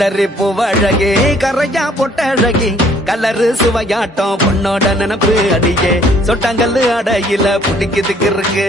பூவழகே கரையா பொட்டழகி colour சுவையாட்டம் பொண்ணோட நினப்பு அடியே சொட்டாங்கல்லு அடையில புடிக்குதுக்கு இருக்கு